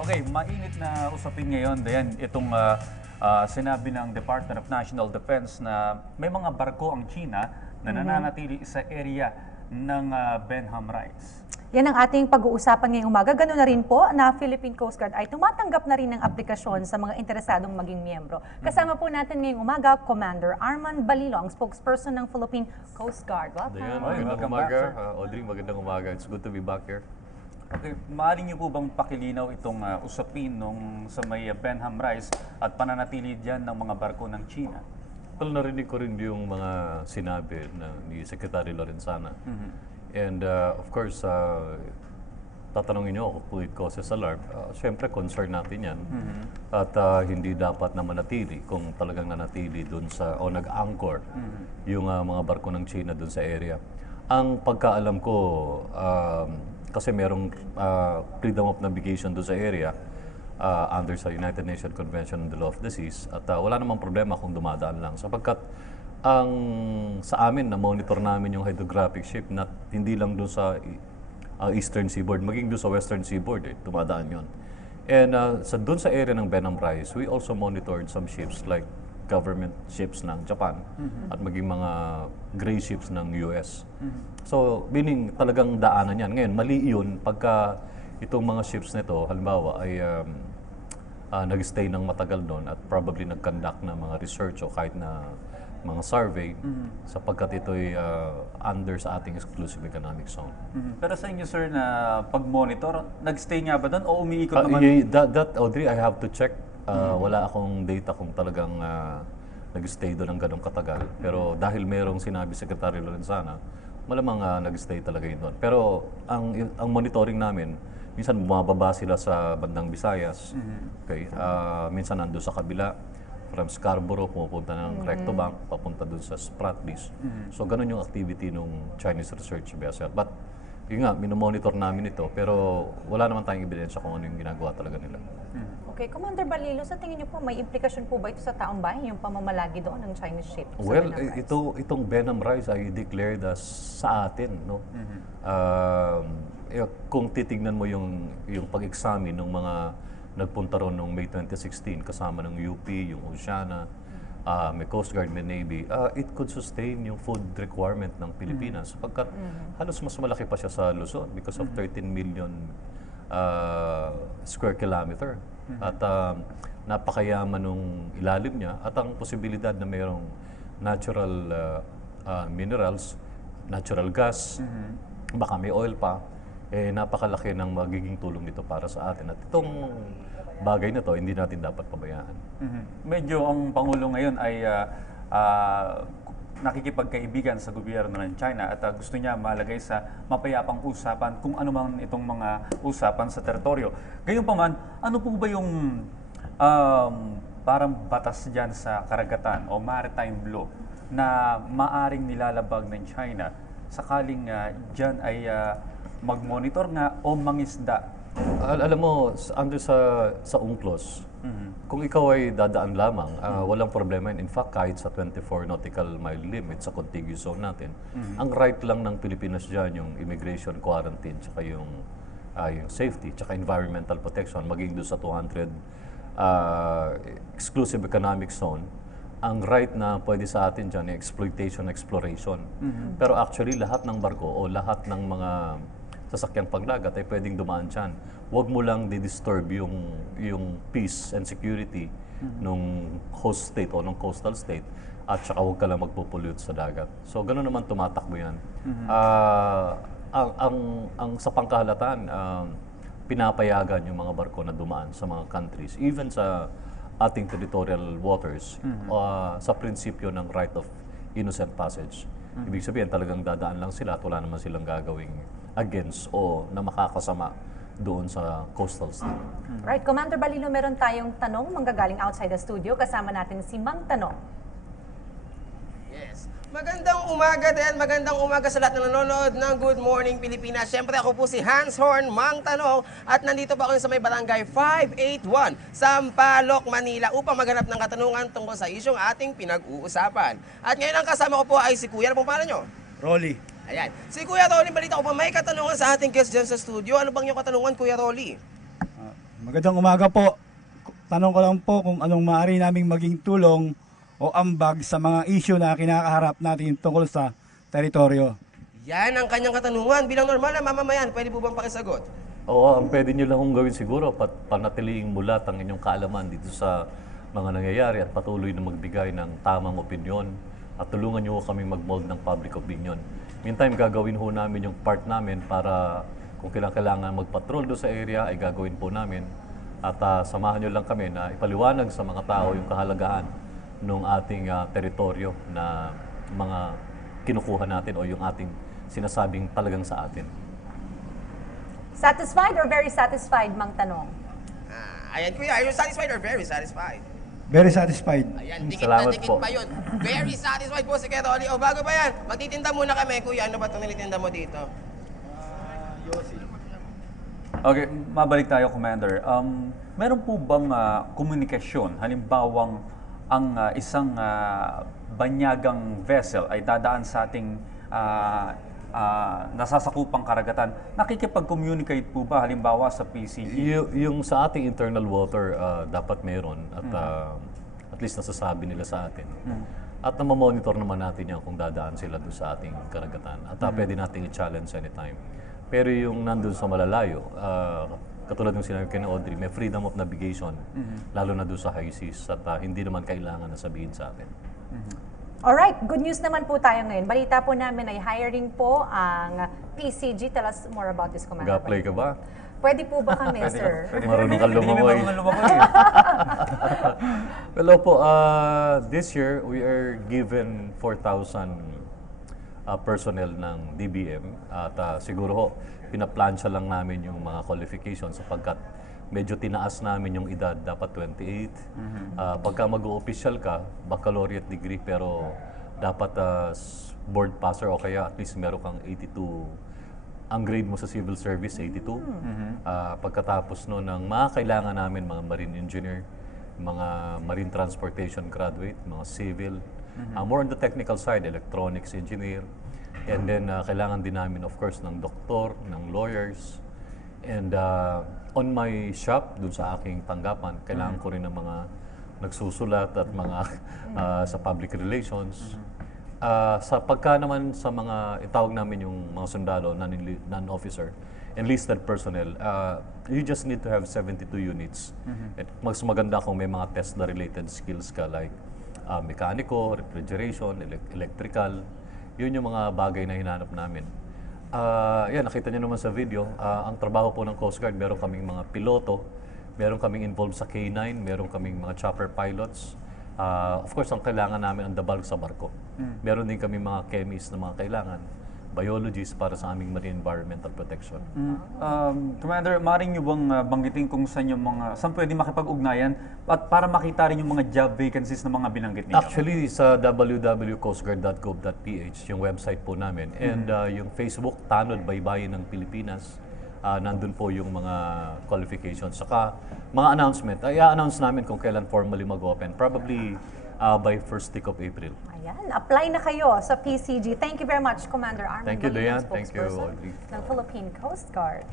Okay, mainit na usapin ngayon, Dayan, itong sinabi ng Department of National Defense na may mga barko ang China na nananatili sa area ng Benham Rice. Yan ang ating pag-uusapan ngayong umaga. Ganoon na rin po na Philippine Coast Guard ay tumatanggap na rin ng aplikasyon sa mga interesadong maging miyembro. Kasama po natin ngayong umaga, Commander Arman Balilo, ang spokesperson ng Philippine Coast Guard. Welcome. Magandang umaga. Audrey, magandang umaga. It's good to be back here. Okay, maaari niyo po bang pakilinaw itong usapin nung sa may Benham Rice at pananatili dyan ng mga barko ng China? Well, narinig ko rin yung mga sinabi ni Secretary Lorenzana. And of course, tatanungin niyo ako kung it causes alarm. Siyempre, concern natin yan. At hindi dapat na manatili kung talagang nanatili dun sa, o nag-anchor yung mga barko ng China dun sa area. Ang pagkaalam ko, kasi merong freedom of navigation doon sa area under sa United Nations Convention on the Law of the Seas at wala namang problema kung dumadaan lang sapagkat sa amin na monitor namin yung hydrographic ship na hindi lang doon sa eastern seaboard maging doon sa western seaboard dumadaan yon. And doon sa area ng Benham Rice, we also monitored some ships like government ships ng Japan at maging mga gray ships ng US. So, meaning talagang daanan yan. Ngayon, mali yun pagka itong mga ships nito, halimbawa, ay nag-stay ng matagal doon at probably nag-conduct na mga research o kahit na mga survey sapagkat ito'y under sa ating exclusive economic zone. Pero sa inyo, sir, na pag-monitor, nag-stay nga ba doon o umiikot naman? That, Audrey, I have to check. Wala akong data kung talagang nag-stay doon ng ganong katagal. Pero dahil merong sinabi Secretary Lorenzana, malamang nag-stay talaga yun doon. Pero ang monitoring namin, minsan bumababa sila sa bandang Visayas. Okay? Minsan nando sa kabila, from Scarborough, pumupunta ng Recto Bank, papunta doon sa Spratlys. So ganun yung activity ng Chinese research vessel. But yun nga, minomonitor namin ito, pero wala naman tayong ebidensya kung ano yung ginagawa talaga nila. Okay, Commander Balilo, sa tingin niyo po, may implikasyon po ba ito sa taong bayan, yung pamamalagi doon ng Chinese ship? Well, itong Benham Rice ay declared as sa atin, no? Kung titignan mo yung pag-examine ng mga nagpunta ron noong May 2016 kasama ng UP, yung Oceana, may Coast Guard, may Navy, it could sustain yung food requirement ng Pilipinas sapagkat halos mas malaki pa siya sa Luzon because of 13 million square kilometer. At napakayaman ng ilalim niya at ang posibilidad na mayroong natural minerals, natural gas, baka may oil pa, napakalaki ng magiging tulong nito para sa atin. At itong bagay na to, hindi natin dapat pabayaan. Medyo ang Pangulo ngayon ay nakikipagkaibigan sa gobyerno ng China at gusto niya malagay sa mapayapang usapan kung ano man itong mga usapan sa teritoryo. Gayunpaman, ano po ba yung parang batas dyan sa karagatan o maritime law na maaring nilalabag ng China sakaling dyan ay mag-monitor nga o mangisda? Alam mo, under sa UNCLOS, kung ikaw ay dadaan lamang, walang problema. In fact, kahit sa 24 nautical mile limit sa contiguous zone natin, ang right lang ng Pilipinas dyan, yung immigration quarantine, tsaka yung safety, tsaka environmental protection, maging doon sa 200 exclusive economic zone, ang right na pwede sa atin dyan, exploitation, exploration. Pero actually, lahat ng barko o lahat ng mga sasakyang pangdagat ay pwedeng dumaan dyan. Huwag mo lang di-disturb yung peace and security nung host state o nung coastal state at saka huwag ka lang magpo-pollute sa dagat. So, gano'n naman tumatakbo yan. Ang sa pangkahalataan, pinapayagan yung mga barko na dumaan sa mga countries, even sa ating territorial waters, sa prinsipyo ng right of innocent passage. Ibig sabihin, talagang dadaan lang sila at wala naman silang gagawing against o na makakasama doon sa coastal state. Right, Commander Balilo, meron tayong tanong manggagaling outside the studio. Kasama natin si Mang Tanong. Yes. Magandang umaga din. Magandang umaga sa lahat na nanonood ng Good Morning Pilipinas. Siyempre ako po si Hans Horn Mang Tanong at nandito pa ako sa may barangay 581, Sampaloc, Manila upang maghanap ng katanungan tungkol sa isyong ating pinag-uusapan. At ngayon ang kasama ko po ay si Kuya. Ano pong pangalan nyo? Rolly. Ayan. Si Kuya Rolly, balita ko pa may katanungan sa ating guest dyan sa studio. Ano bang yung katanungan, Kuya Rolly? Magandang umaga po. Tanong ko lang po kung anong maaari naming maging tulong o ambag sa mga issue na kinakaharap natin tungkol sa teritoryo. Yan ang kanyang katanungan. Bilang normal na mamamayan, pwede po bang pakisagot? Oo, ang pwede nyo lang kong gawin siguro, panatiliing mulat ang inyong kaalaman dito sa mga nangyayari at patuloy na magbigay ng tamang opinyon at tulungan nyo kaming mag-mold ng public opinion. Meantime, gagawin ho namin yung part namin para kung kailangan magpatrol doon sa area ay gagawin po namin. At samahan nyo lang kami na ipaliwanag sa mga tao yung kahalagahan ng ating teritoryo na mga kinukuha natin o yung ating sinasabing talagang sa atin. Satisfied or very satisfied, Mang Tanong? Ayan kuya, are you satisfied or very satisfied? Very satisfied. Ayan, dikit Salamat na dikit po. pa yun. Very satisfied po si Kuya Rolly. O bago pa yan, magtitinda muna kami. Kuya, ano ba itong nilitinda mo dito? Okay, mabalik tayo, Commander. Meron po bang komunikasyon? Halimbawang ang isang banyagang vessel ay dadaan sa ating nasasakupang karagatan. Nakikipag-communicate po ba halimbawa sa PCG? Yung sa ating internal water, dapat meron at least nasasabi nila sa atin. At namamonitor naman natin yan kung dadaan sila doon sa ating karagatan. At pwede nating i-challenge anytime. Pero yung nandun sa malalayo, katulad ng sinabi kay Audrey, may freedom of navigation, lalo na doon sa high seas at hindi naman kailangan na sabihin sa atin. Alright, good news naman po tayo ngayon. Balita po namin ay hiring po ang PCG. Tell us more about this, Commander. Mag-apply ka ba? Pwede po ba kami, sir? Marunong ka lumangoy. Hello po, this year we are given 4,000 personnel ng DBM at siguro ho, pinaplansya lang namin yung mga qualifications sapagkat medyo tinaas namin yung edad, dapat 28. Pagka mag-o-official ka, baccalaureate degree pero dapat board passer o kaya at least meron kang 82. Ang grade mo sa civil service, 82. Pagkatapos no, ng mga kailangan namin, mga marine engineer, mga marine transportation graduate, mga civil, more on the technical side, electronics engineer, and then kailangan din namin of course ng doktor, ng lawyers, and on my shop, dun sa aking tanggapan, kailangan ko rin ng mga nagsusulat at mga sa public relations. Sa pagka naman sa mga itawag namin yung mga sundalo, non-officer, enlisted personnel, you just need to have 72 units. At mas maganda kung may mga test na related skills ka like mekaniko, refrigeration, electrical. Yun yung mga bagay na hinanap namin. Yan, nakita niyo naman sa video, ang trabaho po ng Coast Guard, meron kaming mga piloto, meron kaming involved sa K9, meron kaming mga chopper pilots. Of course, ang kailangan namin ang dabal sa barko. Meron din kaming mga chemists na mga kailangan, biologists para sa aming marine environmental protection. Commander, maaaring nyo bang banggitin kung saan pwede makipag-ugnayan at para makita rin yung mga job vacancies na mga binanggit ninyo? Actually, sa www.coastguard.gov.ph, yung website po namin, and yung Facebook, Tanod Baybayin ng Pilipinas, nandun po yung mga qualifications. Saka mga announcement, i-announce namin kung kailan formally mag-open. Probably by first week of April. Ayan, apply na kayo sa PCG. Thank you very much, Commander Arman. Thank you, Balino, Diane. Thank you, spokesperson Audrey. ng Philippine Coast Guard.